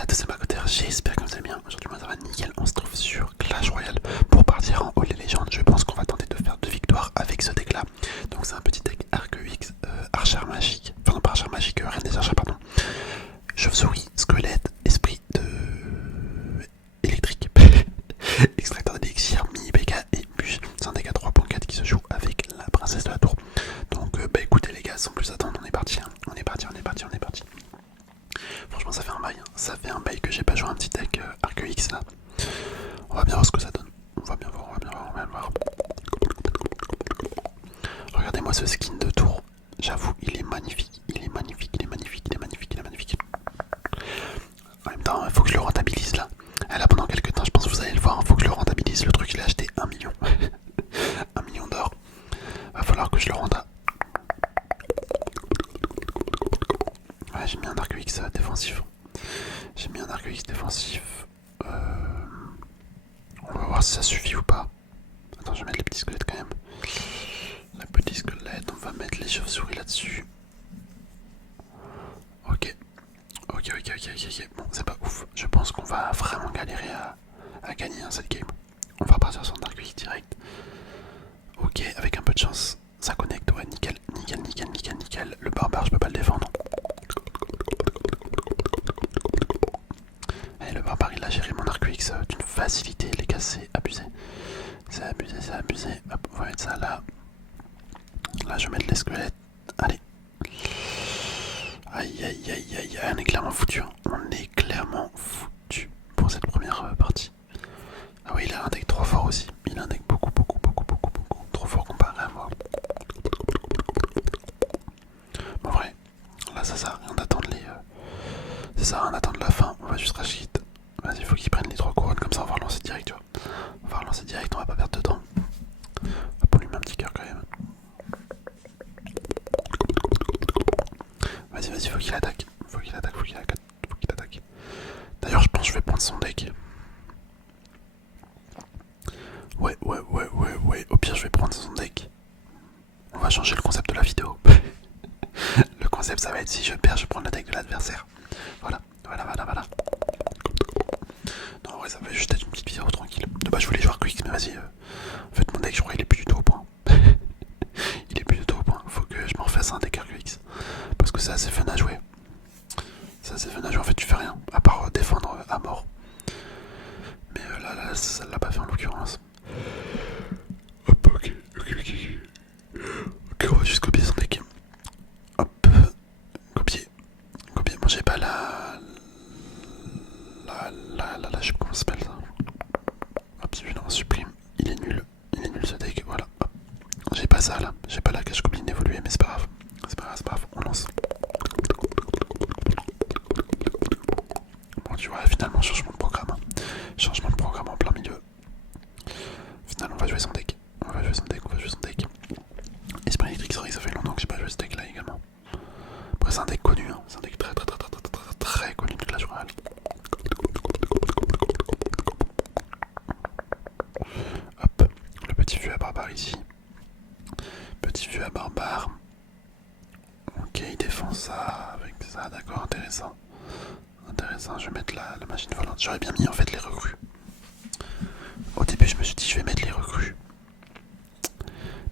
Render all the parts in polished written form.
à tous, c'est Makoter, j'espère que vous allez bien. Aujourd'hui moi ça va nickel, on se trouve sur Clash Royale pour partir en Holy Legend. Je pense qu'on va tenter de faire 2 victoires avec ce deck là. Donc c'est un petit deck Arc UX, Archer Magique, enfin non pas Archer Magique, Reine des Archers pardon. Chauve-souris, squelette, esprit de... électrique, extracteur d'élixir, mini PK et bûche. C'est un deck à 3.4 qui se joue avec la princesse de la tour. Donc bah écoutez les gars, sans plus attendre, on est parti, hein. On est parti. Franchement ça fait un bail, hein. Ça fait un bail que j'ai pas joué un petit deck Arc X là. On va bien voir ce que ça donne. On va bien voir. Regardez-moi ce skin de tour. J'avoue, il est magnifique. En même temps, il faut que je le rentabilise là. Et là pendant quelques temps, je pense que vous allez le voir, il faut que je le rentabilise. Le truc, il a acheté 1 million. 1 million d'or. Va falloir que je le rende. Ouais, j'ai mis un Arc X défensif. On va voir si ça suffit ou pas. Attends, je vais mettre les petits squelettes quand même. Les petits squelettes, on va mettre les chauves-souris là-dessus. Ok. Bon, c'est pas ouf. Je pense qu'on va vraiment galérer à gagner cette game. On va repartir sur un Dark Wix direct. Ok, avec un peu de chance. Ça connecte, ouais, nickel. Le barbare, je peux pas le défendre. Et le barbare, il a géré mon Arc X d'une facilité, les gars, c'est abusé. Hop, on va mettre ça là. Là, je vais mettre les squelettes. Allez. Aïe, on est clairement foutu. On est clairement foutu pour cette première partie. Ah oui, il a un deck trop fort aussi. Il a un deck beaucoup trop fort comparé à moi. Bon, vrai, là, ça sert à rien d'attendre ça sert à rien d'attendre la fin. On va juste rage hit. Vas-y, il faut qu'ils prennent les 3 couronnes, comme ça on va relancer direct, tu vois. On va relancer direct, on va pas perdre de temps. Hop, on lui met un petit cœur quand même. Vas-y, faut qu'il attaque. Faut qu'il attaque. D'ailleurs, je pense que je vais prendre son deck. Ouais. Au pire, je vais prendre son deck. On va changer le concept de la vidéo. Le concept, ça va être si je perds, je prends le deck de l'adversaire. Voilà. Non, en vrai, ça va juste être une petite vidéo tranquille. De base, je voulais jouer Arc-X, mais vas-y. En fait, mon deck, je crois qu'il est plus du tout au point. Faut que je m'en fasse un deck Arc-X. Parce que c'est assez fun à jouer. En fait, tu fais rien. À part défendre à mort. Mais là, ça l'a pas fait en l'occurrence. Hop, ok, on va juste copier son deck. Hop, copier. Bon, j'ai pas je sais pas comment ça s'appelle ça. Hop, celui-là on supprime. Il est nul ce deck, voilà. Hop. J'ai pas ça là, j'ai pas la cache goblin évoluée, mais c'est pas grave, on lance. Bon, tu vois, finalement, changement de programme en plein milieu. Finalement, on va jouer son deck. Esprit électrique, c'est vrai que ça fait longtemps que j'ai pas joué ce deck là également. Après, c'est un deck connu, hein. C'est un deck très connu de Clash Royale. Hop, le petit vieux à barbare ici. Ok, il défend ça avec ça, d'accord, intéressant. Je vais mettre la machine volante. J'aurais bien mis en fait les recrues. Au début, je me suis dit je vais mettre les recrues.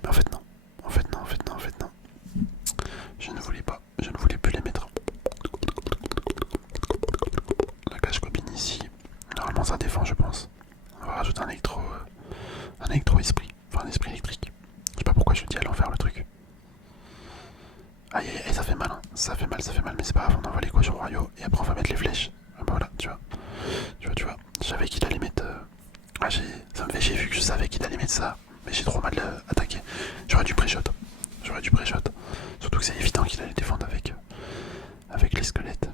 Mais en fait non. Je ne voulais plus les mettre. La cache copine ici. Normalement ça défend, je pense. On va rajouter un électro esprit. Enfin un esprit électrique. Je sais pas pourquoi je dis à l'envers le truc. Aïe, ça fait mal, hein. Ça fait mal, mais c'est pas grave, on envoie les cochons royaux et après on va mettre les flèches. Ah bah voilà, tu vois. Je savais qu'il allait mettre. Ça me fait chier vu que je savais qu'il allait mettre ça, mais j'ai trop mal attaqué. J'aurais dû pré-shot. Surtout que c'est évident qu'il allait défendre avec les squelettes.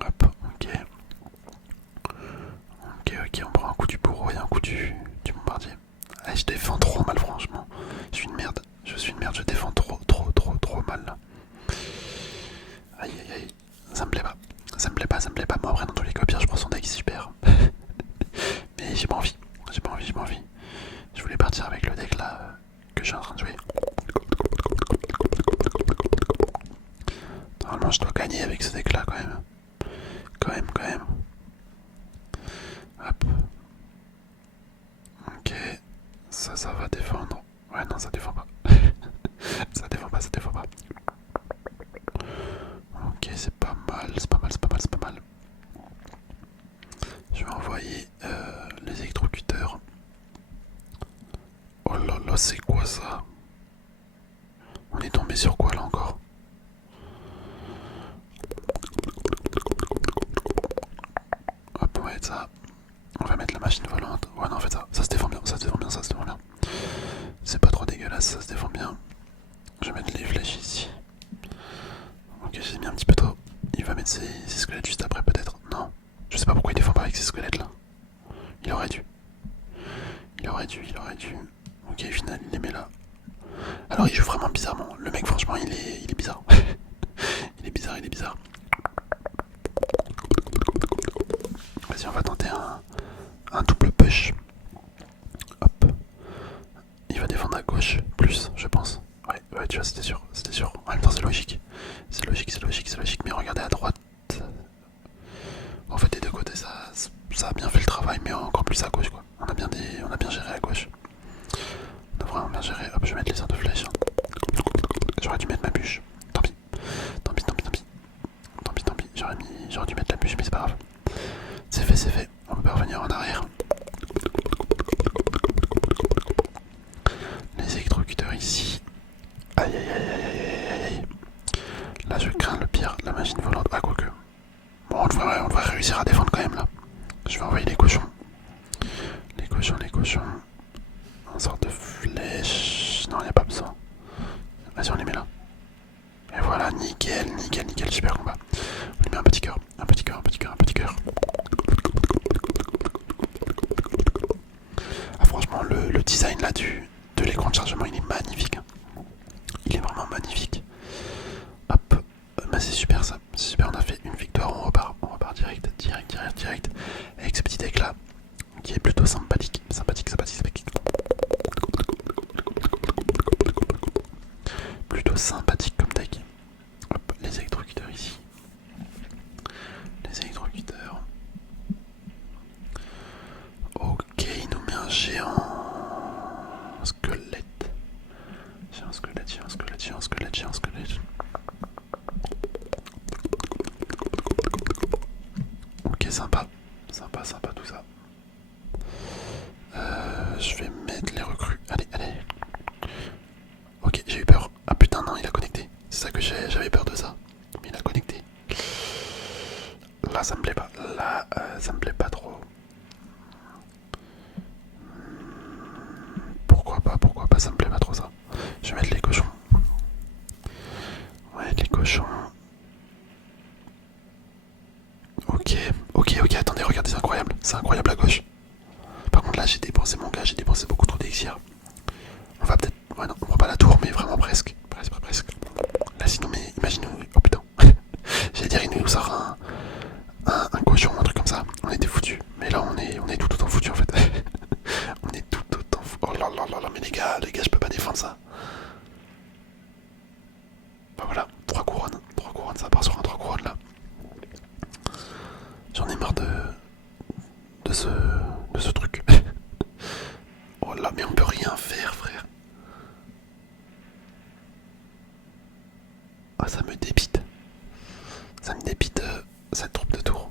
Hop, ok, on prend un coup du bourreau et un coup du bombardier. Allez, je défends trop mal, franchement. Je suis une merde, je défends trop mal là. Aïe, ça me plaît pas. Moi, après, dans tous les cas, pire, je prends son deck, c'est super. Mais j'ai pas envie. Je voulais partir avec le deck là que je suis en train de jouer. Normalement je dois gagner avec ce deck là quand même. Quand même. Hop. Ok. Ça va défendre. Ouais non ça défend pas. ça défend pas. Ok c'est pas mal. Je vais envoyer les électrocuteurs. Oh là là c'est quoi ça? On est tombé sur quoi là encore? Hop on va mettre ça. On va mettre la machine volante. Ouais non en fait ça se défend bien. C'est pas trop dégueulasse, ça se défend bien. Je vais mettre les flèches ici. Ok j'ai mis un petit peu tôt. Il va mettre ses squelettes juste après peut-être. Non. Je sais pas pourquoi il défend pas avec ses squelettes là. Il aurait dû. Ok au final il les met là. Alors il joue vraiment bizarrement. Le mec franchement il est bizarre. il est bizarre. Vas-y on va tenter un double push. Hop. Il va défendre à gauche plus je pense. Ouais tu vois c'était sûr. En même temps c'est logique. C'est logique. Mais regardez à droite. En fait des deux côtés ça a bien fait le travail mais encore plus à gauche quoi. On a bien géré à gauche. On a vraiment bien géré. Hop je vais mettre les sortes de flèches. J'aurais dû mettre ma bûche. Tant pis. J'aurais dû mettre la bûche mais c'est pas grave. C'est fait. On peut pas revenir en arrière. Les électrocuteurs ici. Aïe. Là je crains le pire, la machine volante. Ah quoique. Bon on devrait réussir à défendre quand même là. Je vais envoyer les cochons. Les cochons. Une sorte de flèche. Non y a pas besoin. Vas-y on les met là. Et voilà, nickel, super combat. On lui met un petit cœur. Ah franchement le design là de l'écran de chargement il est magnifique. Il est vraiment magnifique. Hop, bah c'est super ça. C'est super, on a fait une victoire, on repart direct. Avec ce petit deck là qui est plutôt sympathique. Plutôt sympathique comme deck. Hop, les électrocuteurs ici. Ok, il nous met un géant squelette. Géant squelette. Ok, sympa tout ça. Je vais mettre les recrues. Allez. Ok, j'ai eu peur. Ah putain, non, il a connecté. C'est ça que j'avais peur de ça. Mais il a connecté. Là, ça me plaît pas. Ça me plaît pas trop. Pourquoi pas, ça me plaît pas trop ça. Je vais mettre les cochons. Ouais, les cochons. Ok, attendez, regardez, c'est incroyable à gauche. Par contre là j'ai dépensé beaucoup trop d'élixir. On va peut-être, ouais non, on prend pas la tour mais vraiment presque. Là sinon mais imaginez, oh putain, j'allais dire il nous sort un cochon, un truc comme ça, on était foutus. Mais là on est tout autant foutus en fait. on est tout autant foutus. Oh là là, mais les gars je peux pas défendre ça. Bah voilà, 3 couronnes, ça part sur un 3 couronnes là. J'en ai marre de ce truc. Oh là, mais on peut rien faire, frère. Ah, ça me dépite. Cette troupe de tours.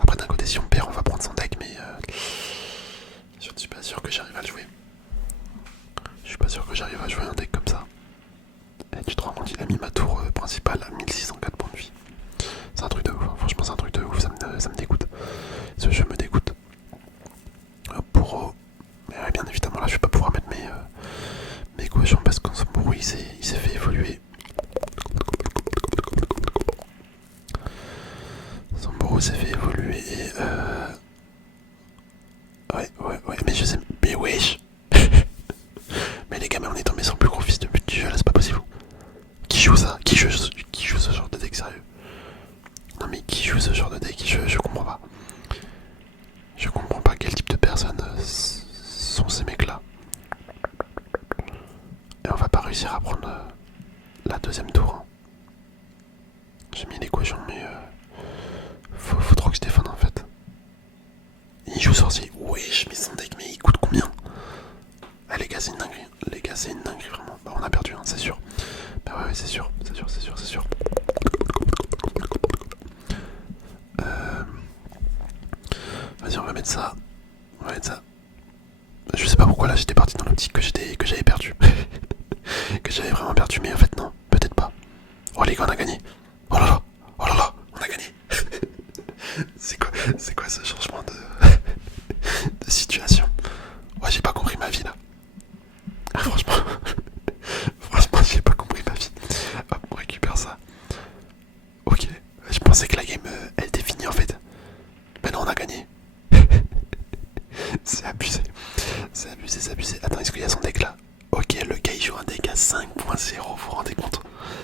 Après, d'un côté, si on perd, on va prendre son deck, mais je ne suis pas sûr que j'arrive à le jouer. Un deck comme ça. Et tu te rends compte, il a mis ma tour principale à 1604 points de vie. C'est un truc de ouf, hein. Franchement, c'est un truc de ouf, ça me dégoûte. Ce jeu me dégoûte. Mais ouais, bien évidemment, là, je vais pas pouvoir mettre mes cochons parce que son bruit il s'est fait évoluer. Et ouais, mais je sais. Mais wesh. Mais les gars, mais on est tombé sur le plus gros fils de pute du jeu là, c'est pas possible. Qui joue ça? Qui joue ce genre de deck sérieux? Non mais qui joue ce genre de deck? Je comprends pas. Je comprends pas quel type de personnes sont ces mecs là. Et on va pas réussir à prendre la deuxième tour. Hein. J'ai mis les cochons, mais faut trop que je défende en fait. Il joue sorcier. Wesh, mais son deck, mais il coûte combien? Ah les gars, c'est une dinguerie. Les gars, c'est une dinguerie vraiment. Bah, on a perdu, hein, c'est sûr. Bah ouais, c'est sûr, c'est sûr, c'est sûr, c'est sûr. Vas-y, on va mettre ça. On va mettre ça. Je sais pas pourquoi là j'étais parti dans l'optique que j'avais perdu. Que j'avais vraiment perdu, mais en fait non, peut-être pas. Oh les gars, on a gagné. Oh là là, oh là là, on a gagné. C'est quoi ce changement de situation? Ouais, j'ai pas compris ma vie là. Ah, franchement, franchement, j'ai pas compris ma vie. Hop, on récupère ça. Ok, je pensais que la game elle était finie en fait. Mais non, on a gagné. C'est abusé. C'est abusé, c'est abusé. Attends, est-ce qu'il y a son deck là? Ok, le gars il joue un deck à 5.0, vous vous rendez compte?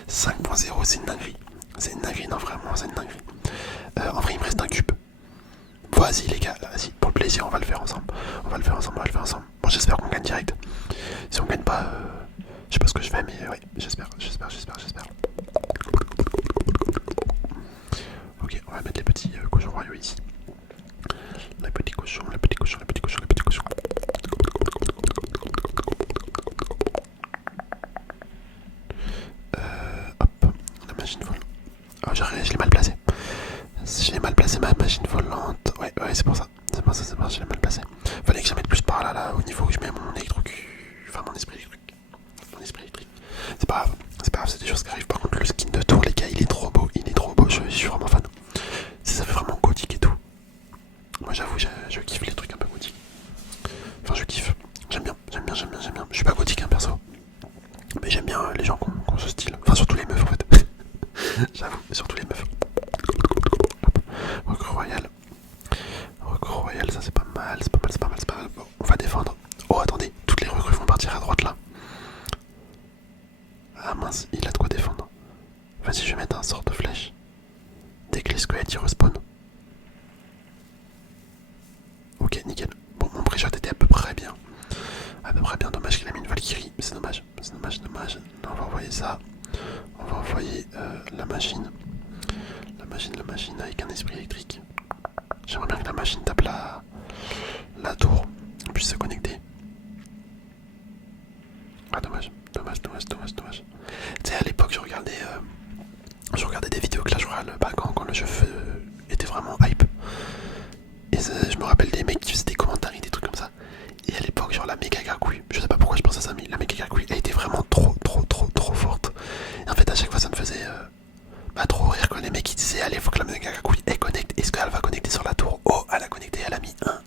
5.0, c'est une dinguerie. C'est une dinguerie, non vraiment, c'est une dinguerie. En vrai, il me reste un cube. Vas-y les gars, vas-y, pour le plaisir, on va le faire ensemble. On va le faire ensemble, on va le faire ensemble. Bon, j'espère qu'on gagne direct. Si on gagne pas, je sais pas ce que je fais, mais ouais, j'espère. Ok, on va mettre les petits cochons royaux ici. Les petits cochons, les petits cochons, les petits cochons, les petits cochons. Hop, la machine vole. Oh, je l'ai mal placé. Je l'ai mal placé ma machine volante. Ouais, c'est pour ça. C'est pour ça, je l'ai mal placé. Fallait que je mette plus par là, au niveau où je mets mon électrocu. Enfin, mon esprit électrique. Mon esprit électrique. C'est pas grave, c'est des choses qui arrivent. Par contre, le skin de tour, les gars, il est trop beau. Je suis vraiment fan. Ça fait vraiment gothique et tout. Moi, j'avoue, je kiffe les trucs un peu gothiques. Enfin, je kiffe. J'aime bien. Je suis pas gothique, hein, perso. Mais j'aime bien les gens qui ont ce style. Enfin, surtout les meufs, en fait. J'avoue, surtout les meufs. Recrue royal, ça c'est pas mal, c'est pas mal. Bon, on va défendre. Oh, attendez, toutes les recrues vont partir à droite là. Ah mince, il a de quoi défendre. Vas-y, je vais mettre un sort de flèche. Dès que les squelettes y respawn. Ok, nickel. Bon, mon pré-shot était à peu près bien. Dommage qu'il a mis une Valkyrie. C'est dommage. Là, on va envoyer ça. On va envoyer la machine. La machine avec un esprit électrique. J'aimerais bien que la machine tape la tour. On puisse se connecter. Ah, dommage. Tu sais, à l'époque, je regardais des vidéos Clash Royale quand le jeu était vraiment hype. Et je me rappelle des mecs qui faisaient des commentaires et des trucs comme ça. Et à l'époque, genre la méga gargouille, je sais pas pourquoi je pense à ça, mais la méga gargouille elle était vraiment trop forte. Et en fait, à chaque fois, ça me faisait trop rire quand les mecs qui disaient allez, faut que la méga gargouille elle connecte. Est-ce qu'elle va connecter sur la tour? Oh, elle a connecté, elle a mis un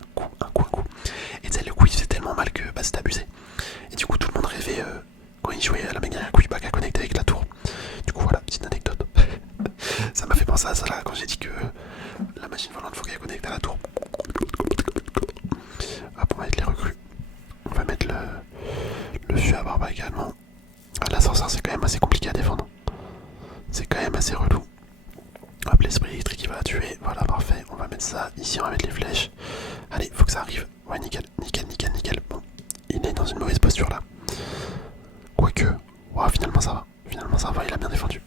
coup. Et tu sais, le coup il faisait tellement mal que c'était abusé. Et du coup, tout le monde rêvait quand il jouait à la méga gargouille qu'à connecter avec la tour. Du coup, voilà, petite anecdote. Ça m'a fait penser à ça là quand j'ai dit que la machine volante faut qu'elle connecte à la tour. Hop, on va mettre les recrues. On va mettre le fût à barbe également. L'ascenseur c'est quand même assez compliqué à défendre. C'est quand même assez relou. Hop, l'esprit électrique il va la tuer. Voilà, parfait. On va mettre ça. Ici on va mettre les flèches. Allez, faut que ça arrive. Ouais, nickel. Bon, il est dans une mauvaise posture là. Quoique. Wow, finalement ça va. Il a bien défendu.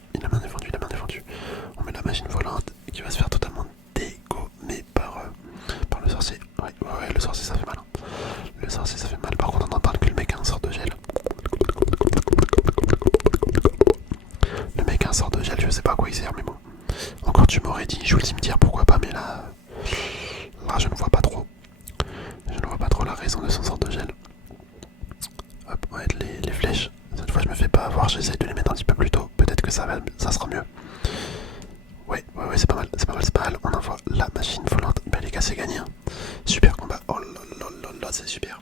On met la machine volante qui va se faire totalement dégommer par le sorcier. Ouais, le sorcier ça fait mal. Par contre, on entend que le mec a un sort de gel. Je sais pas à quoi il sert, mais bon. Encore, tu m'aurais dit, joue le cimetière, pourquoi pas, mais là, je ne vois pas trop. La raison de son sort de gel. Hop, on va mettre les flèches. Cette fois, je me fais pas avoir, j'essaie de les mettre un petit peu plus tôt. Peut-être que ça sera mieux. Ouais, c'est pas mal. On envoie la machine volante. Ben les gars, c'est gagné. Hein. Super combat. Oh là, c'est super.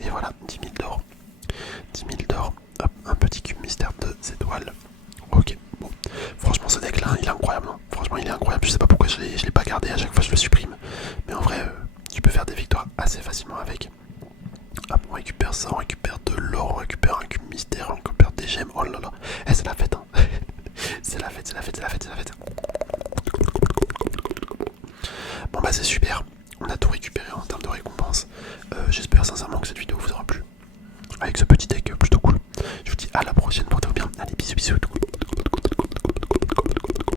Et voilà, 10 000 d'or. Hop, un petit cube mystère de étoiles. Ok, bon. Franchement, ce deck là, il est incroyable. Hein. Je sais pas pourquoi je l'ai pas gardé. À chaque fois, je le supprime. Mais en vrai, tu peux faire des victoires assez facilement avec. Hop, on récupère ça, on récupère de l'or, on récupère un cube mystère, on récupère des gemmes. Oh là là, c'est la fête. Hein. c'est la fête. Bon bah c'est super. On a tout récupéré en termes de récompense. sincèrement que cette vidéo vous aura plu. Avec ce petit deck plutôt cool. Je vous dis à la prochaine, portez-vous bien. Allez, bisous bisous.